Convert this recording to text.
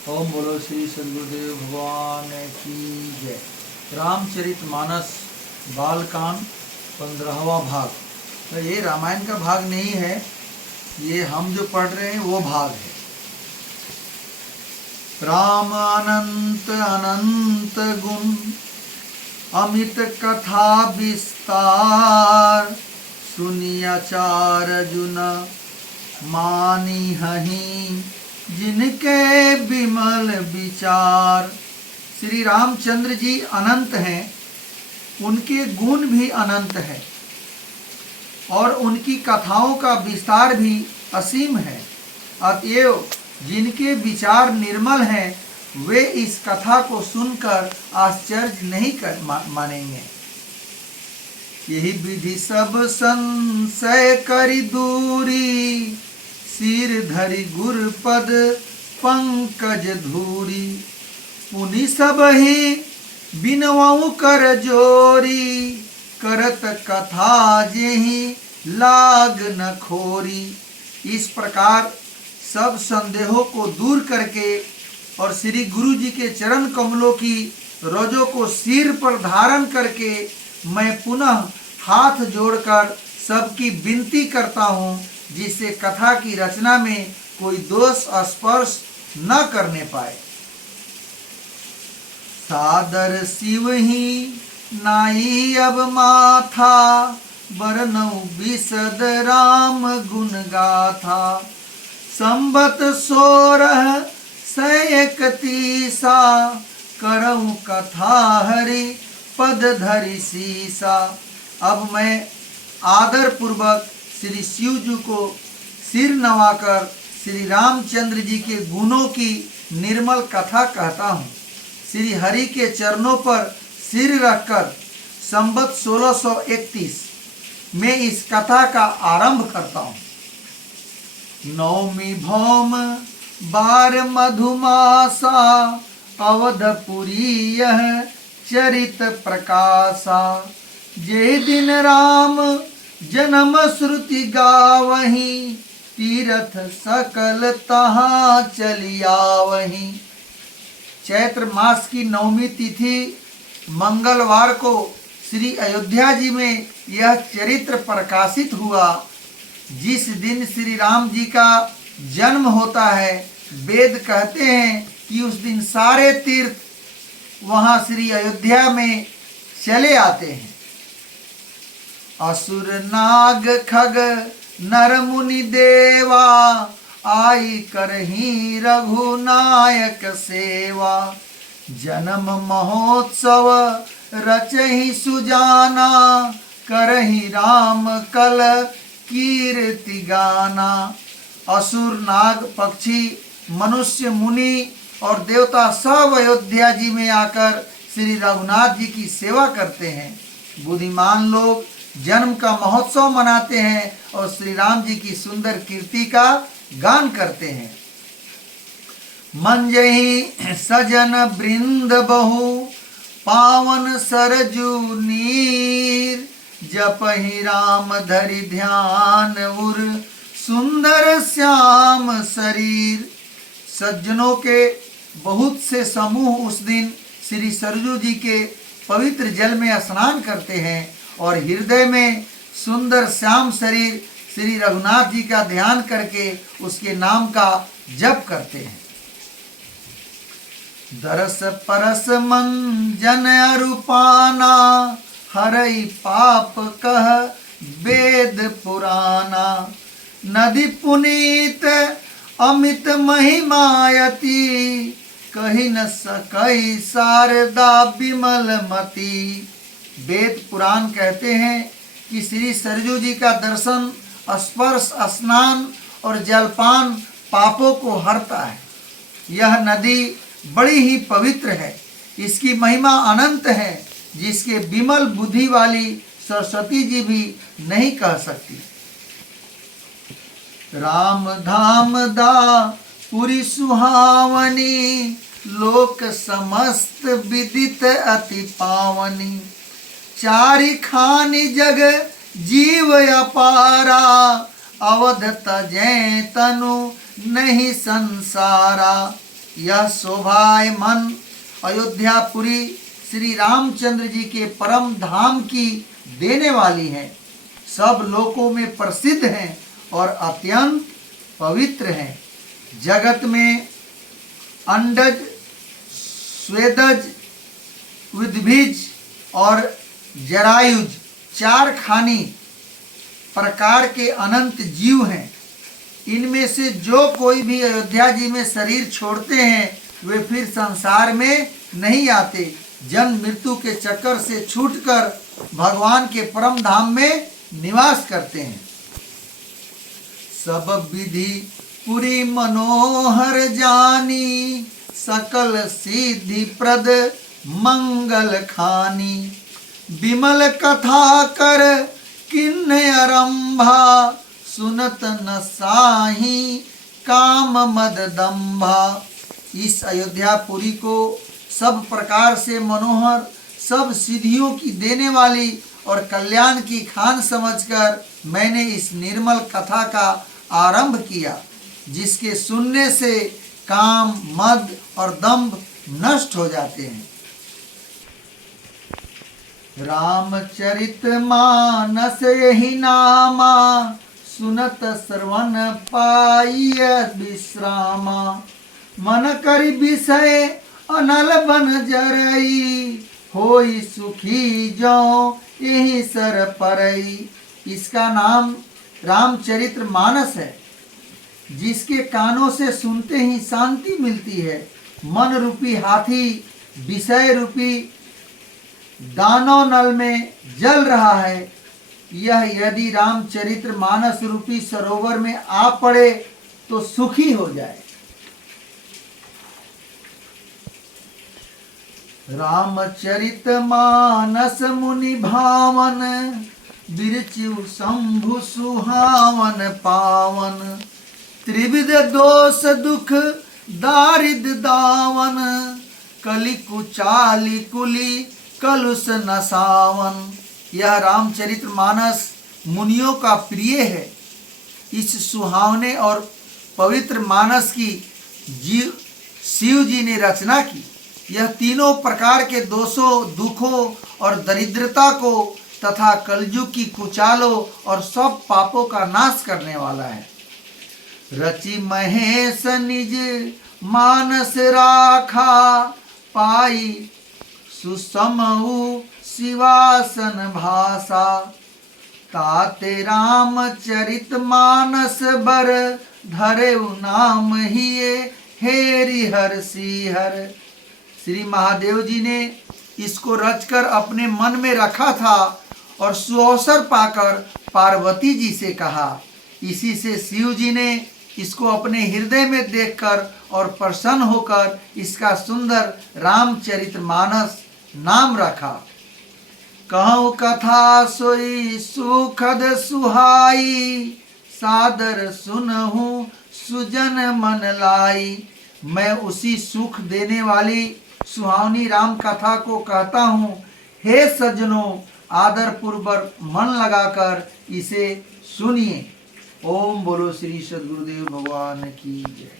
ओम बोलो श्री सदगुरुदेव भगवान की जय। रामचरितमानस बालकांड 15वां भाग। तो ये रामायण का भाग नहीं है, ये हम जो पढ़ रहे हैं वो भाग है। राम अनंत अनंत गुण अमित कथा विस्तार, सुनिया चार जुन मानी हहीं जिनके विमल विचार। श्री रामचंद्र जी अनंत हैं, उनके गुण भी अनंत है और उनकी कथाओं का विस्तार भी असीम है। अतएव जिनके विचार निर्मल हैं वे इस कथा को सुनकर आश्चर्य नहीं मानेंगे। यही विधि सब संशय करि दूरी, सिर धरि गुरपद पंकज धूरी। पुनि सब ही बिनवऊ कर जोरी, करत कथा जेहि लाग न खोरी। इस प्रकार सब संदेहों को दूर करके और श्री गुरु जी के चरण कमलों की रजों को सिर पर धारण करके मैं पुनः हाथ जोड़कर सबकी विनती करता हूँ, जिससे कथा की रचना में कोई दोष स्पर्श न करने पाए। सादर शिव ही नाई अब माथा, बरनऊ बिसद राम गुण गाथा। संबत 1631 करऊँ कथा हरि पद धरि सीसा। अब मैं आदर पूर्वक श्री शिव जी को सिर नवाकर श्री रामचंद्र जी के गुणों की निर्मल कथा कहता हूँ। श्री हरि के चरणों पर सिर रखकर संबत 1631 में इस कथा का आरंभ करता हूँ। नवमी भौम बार मधुमासा, अवधपुरी यह चरित प्रकाशा। जे दिन राम जन्म श्रुति गावहीं, तीरथ सकल तहाँ चलियावहीं। चैत्र मास की नवमी तिथि मंगलवार को श्री अयोध्या जी में यह चरित्र प्रकाशित हुआ। जिस दिन श्री राम जी का जन्म होता है, वेद कहते हैं कि उस दिन सारे तीर्थ वहाँ श्री अयोध्या में चले आते हैं। असुर नाग खग नर मुनि देवा, आई करही रघुनायक सेवा। जन्म महोत्सव रचहि सुजाना, करही राम कल कीर्ति गाना। असुर नाग पक्षी मनुष्य मुनि और देवता सब अयोध्या जी में आकर श्री रघुनाथ जी की सेवा करते हैं। बुद्धिमान लोग जन्म का महोत्सव मनाते हैं और श्री राम जी की सुंदर कीर्ति का गान करते हैं। मंजहि सजन वृंद बहु, पावन सरजू नीर। जपहि राम धरि ध्यान उर, सुंदर श्याम शरीर। सज्जनों के बहुत से समूह उस दिन श्री सरजू जी के पवित्र जल में स्नान करते हैं और हृदय में सुंदर श्याम शरीर श्री रघुनाथ जी का ध्यान करके उसके नाम का जप करते हैं। दरस परस मन जन अरुपाना, हरई पाप कह वेद पुराना। नदी पुनीत अमित महिमायति, कही न सकई शारदा विमल मति। वेद पुराण कहते हैं कि श्री सरजू जी का दर्शन, स्पर्श, स्नान और जलपान पापों को हरता है। यह नदी बड़ी ही पवित्र है, इसकी महिमा अनंत है, जिसके विमल बुद्धि वाली सरस्वती जी भी नहीं कह सकती। राम धाम दा पुरी सुहावनी, लोक समस्त विदित अति पावनी। चारि खानि जग जीव अपारा, अवध तजै तनु नहीं संसारा। यह शोभायमान अयोध्यापुरी श्री रामचंद्र जी के परम धाम की देने वाली है। सब लोकों में प्रसिद्ध हैं और अत्यंत पवित्र हैं। जगत में अंडज, स्वेदज, उद्भिज और जरायुज 4 खानी प्रकार के अनंत जीव हैं। इनमें से जो कोई भी अयोध्या जी में शरीर छोड़ते हैं वे फिर संसार में नहीं आते, जन्म मृत्यु के चक्कर से छूटकर भगवान के परम धाम में निवास करते हैं। सब विधि पुरी मनोहर जानी, सकल सिद्धि प्रद मंगल खानी। विमल कथा कर किन्ने आरंभा, सुनत न साही काम मद दंभा। इस अयोध्यापुरी को सब प्रकार से मनोहर, सब सिद्धियों की देने वाली और कल्याण की खान समझकर मैंने इस निर्मल कथा का आरंभ किया, जिसके सुनने से काम, मद और दंभ नष्ट हो जाते हैं। रामचरित मानस ही नामा, सुनत श्रवण पाइय विश्रामा। मन करि विषय अनल बन जरई, होई सुखी जो यही सर परई। इसका नाम रामचरित्र मानस है, जिसके कानों से सुनते ही शांति मिलती है। मन रूपी हाथी विषय रूपी दानव नल में जल रहा है। यह यदि रामचरित्र मानस रूपी सरोवर में आ पड़े तो सुखी हो जाए। रामचरित मानस मुनि भावन, बिरचु शंभु सुहावन पावन। त्रिविध दोष दुख दारिद दावन, कलि कुचाली कुली कलुष नसावन। यह रामचरित्र मानस मुनियों का प्रिय है। इस सुहावने और पवित्र मानस की शिव जी ने रचना की। यह तीनों प्रकार के दोषों, दुखों और दरिद्रता को तथा कलयुग की कुचालों और सब पापों का नाश करने वाला है। रचि महेश निज मानस राखा, पाई सुसमऊ शिवासन भाषा। ताते रामचरित मानस बर, धरे नाम हिये हेरि हर सिहर। श्री महादेव जी ने इसको रचकर अपने मन में रखा था और सुअवसर पाकर पार्वती जी से कहा। इसी से शिव जी ने इसको अपने हृदय में देखकर और प्रसन्न होकर इसका सुंदर रामचरित्र मानस नाम रखा। कहूँ कथा सोई सुखद सुहाई, सादर सुनहु सुजन मन लाई। मैं उसी सुख देने वाली सुहावनी राम कथा को कहता हूँ। हे सज्जनों, आदर पूर्वक मन लगाकर इसे सुनिए। ओम बोलो श्री सद्गुरुदेव भगवान की जय।